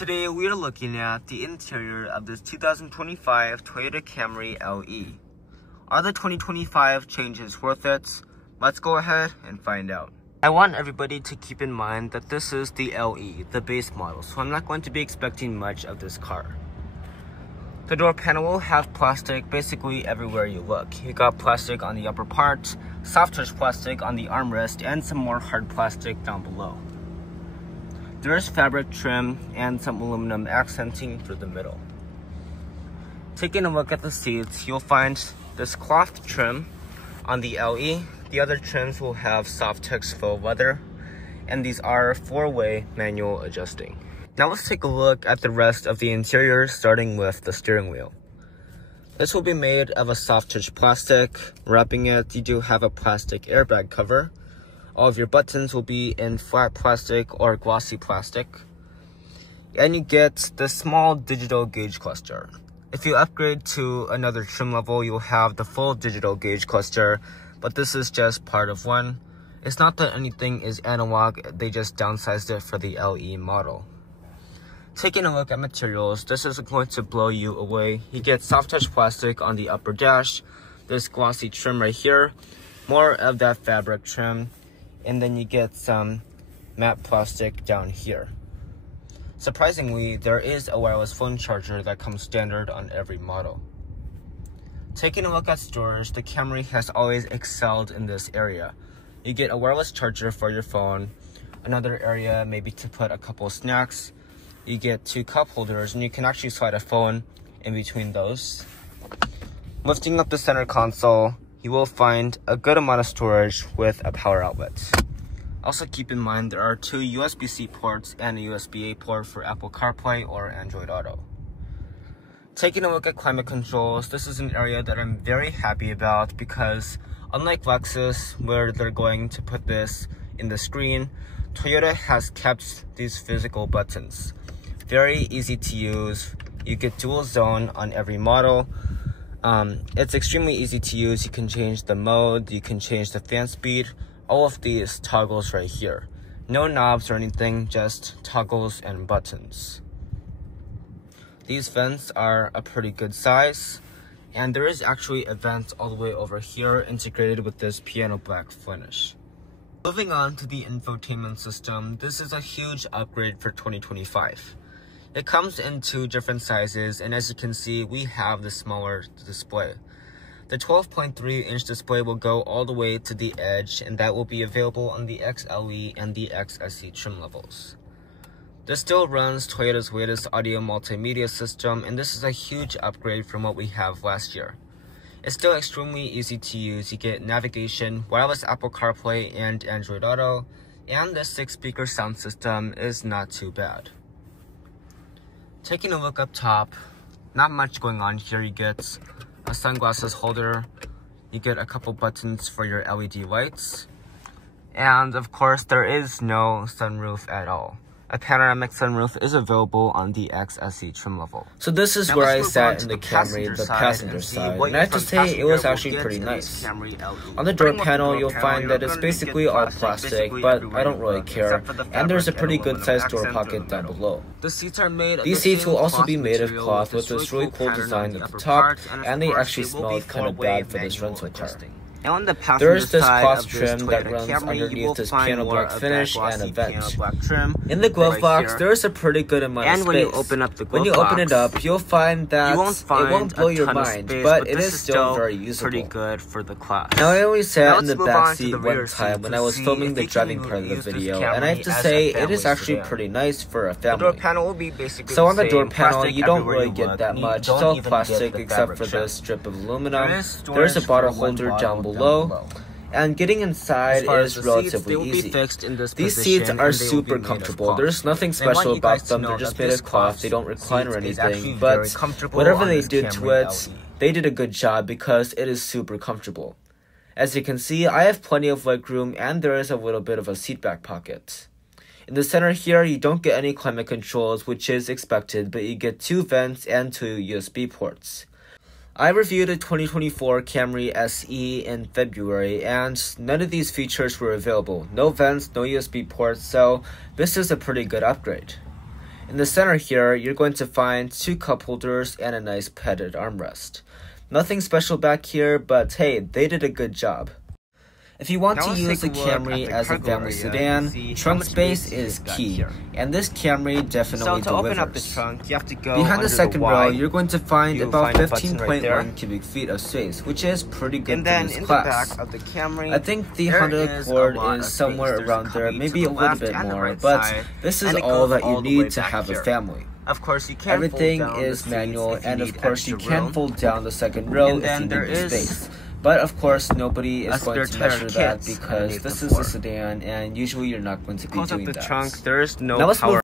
Today we are looking at the interior of this 2025 Toyota Camry LE. Are the 2025 changes worth it? Let's go ahead and find out. I want everybody to keep in mind that this is the LE, the base model, so I'm not going to be expecting much of this car. The door panel will have plastic basically everywhere you look. You got plastic on the upper part, soft touch plastic on the armrest, and some more hard plastic down below. There is fabric trim and some aluminum accenting through the middle. Taking a look at the seats, you'll find this cloth trim on the LE. The other trims will have soft text faux leather, and these are four-way manual adjusting. Now let's take a look at the rest of the interior, starting with the steering wheel. This will be made of a soft touch plastic. Wrapping it, you do have a plastic airbag cover. All of your buttons will be in flat plastic or glossy plastic. And you get the small digital gauge cluster. If you upgrade to another trim level, you'll have the full digital gauge cluster, but this is just part of one. It's not that anything is analog, they just downsized it for the LE model. Taking a look at materials, this is going to blow you away. You get soft touch plastic on the upper dash, this glossy trim right here, more of that fabric trim, and then you get some matte plastic down here. Surprisingly, there is a wireless phone charger that comes standard on every model. Taking a look at storage, the Camry has always excelled in this area. You get a wireless charger for your phone, another area maybe to put a couple of snacks. You get two cup holders, and you can actually slide a phone in between those. Lifting up the center console, you will find a good amount of storage with a power outlet. Also keep in mind there are two USB-C ports and a USB-A port for Apple CarPlay or Android Auto. Taking a look at climate controls, this is an area that I'm very happy about because unlike Lexus, where they're going to put this in the screen, Toyota has kept these physical buttons. Very easy to use. You get dual zone on every model. It's extremely easy to use. You can change the mode, you can change the fan speed, all of these toggles right here. No knobs or anything, just toggles and buttons. These vents are a pretty good size, and there is actually a vent all the way over here integrated with this piano black finish. Moving on to the infotainment system, this is a huge upgrade for 2025. It comes in two different sizes, and as you can see, we have the smaller display. The 12.3-inch display will go all the way to the edge, and that will be available on the XLE and the XSE trim levels. This still runs Toyota's latest audio multimedia system, and this is a huge upgrade from what we have last year. It's still extremely easy to use. You get navigation, wireless Apple CarPlay and Android Auto, and the 6-speaker sound system is not too bad. Taking a look up top, not much going on here. You get a sunglasses holder, you get a couple buttons for your LED lights, and of course there is no sunroof at all. A panoramic sunroof is available on the XSE trim level. So this is where I sat in the Camry, the passenger side, and I have to say it was actually pretty nice. On the door panel, you'll find that it's basically all plastic, but I don't really care, and there's a pretty good sized door pocket down below. These seats will also be made of cloth with this really cool design at the top, and they actually smell kind of bad for this rental car. There is this cloth trim that runs underneath this piano black finish and a vent. In the glove box, there is a pretty good amount of space. When you open it up, you'll find that it won't blow your mind, but it is still very usable. Now, I only sat in the back seat one time when I was filming the driving part of the video, and I have to say it is actually pretty nice for a family. So on the door panel, you don't really get that much. It's all plastic except for this strip of aluminum. There is a bottle holder down below, and getting inside is relatively easy. These seats are super comfortable. There's nothing special about them. They're just made of cloth. They don't recline or anything, but whatever they did to it, they did a good job because it is super comfortable. As you can see, I have plenty of legroom, and there is a little bit of a seat back pocket. In the center here, you don't get any climate controls, which is expected, but you get two vents and two USB ports. I reviewed a 2024 Camry SE in February, and none of these features were available. No vents, no USB ports, so this is a pretty good upgrade. In the center here, you're going to find 2 cup holders and a nice padded armrest. Nothing special back here, but hey, they did a good job. If you want to use the Camry as a family sedan, trunk space is key, and this Camry definitely delivers. So to open up the trunk, you have to go behind the second row, you're going to find about 15.1 cubic feet of space, which is pretty good and then for this in class. the back of the Camry, I think the Honda Accord is somewhere around there, maybe a little bit more, but this is all that you need to have a family. Of course, you can Everything fold down is the manual, seats if and you of need course you extra can room. fold down the second row And if you then need there the is space. But of course, nobody is going to measure that kits because underneath this the is a floor. sedan, and usually you're not going to be Close up doing the that. trunk. There is no Now let's power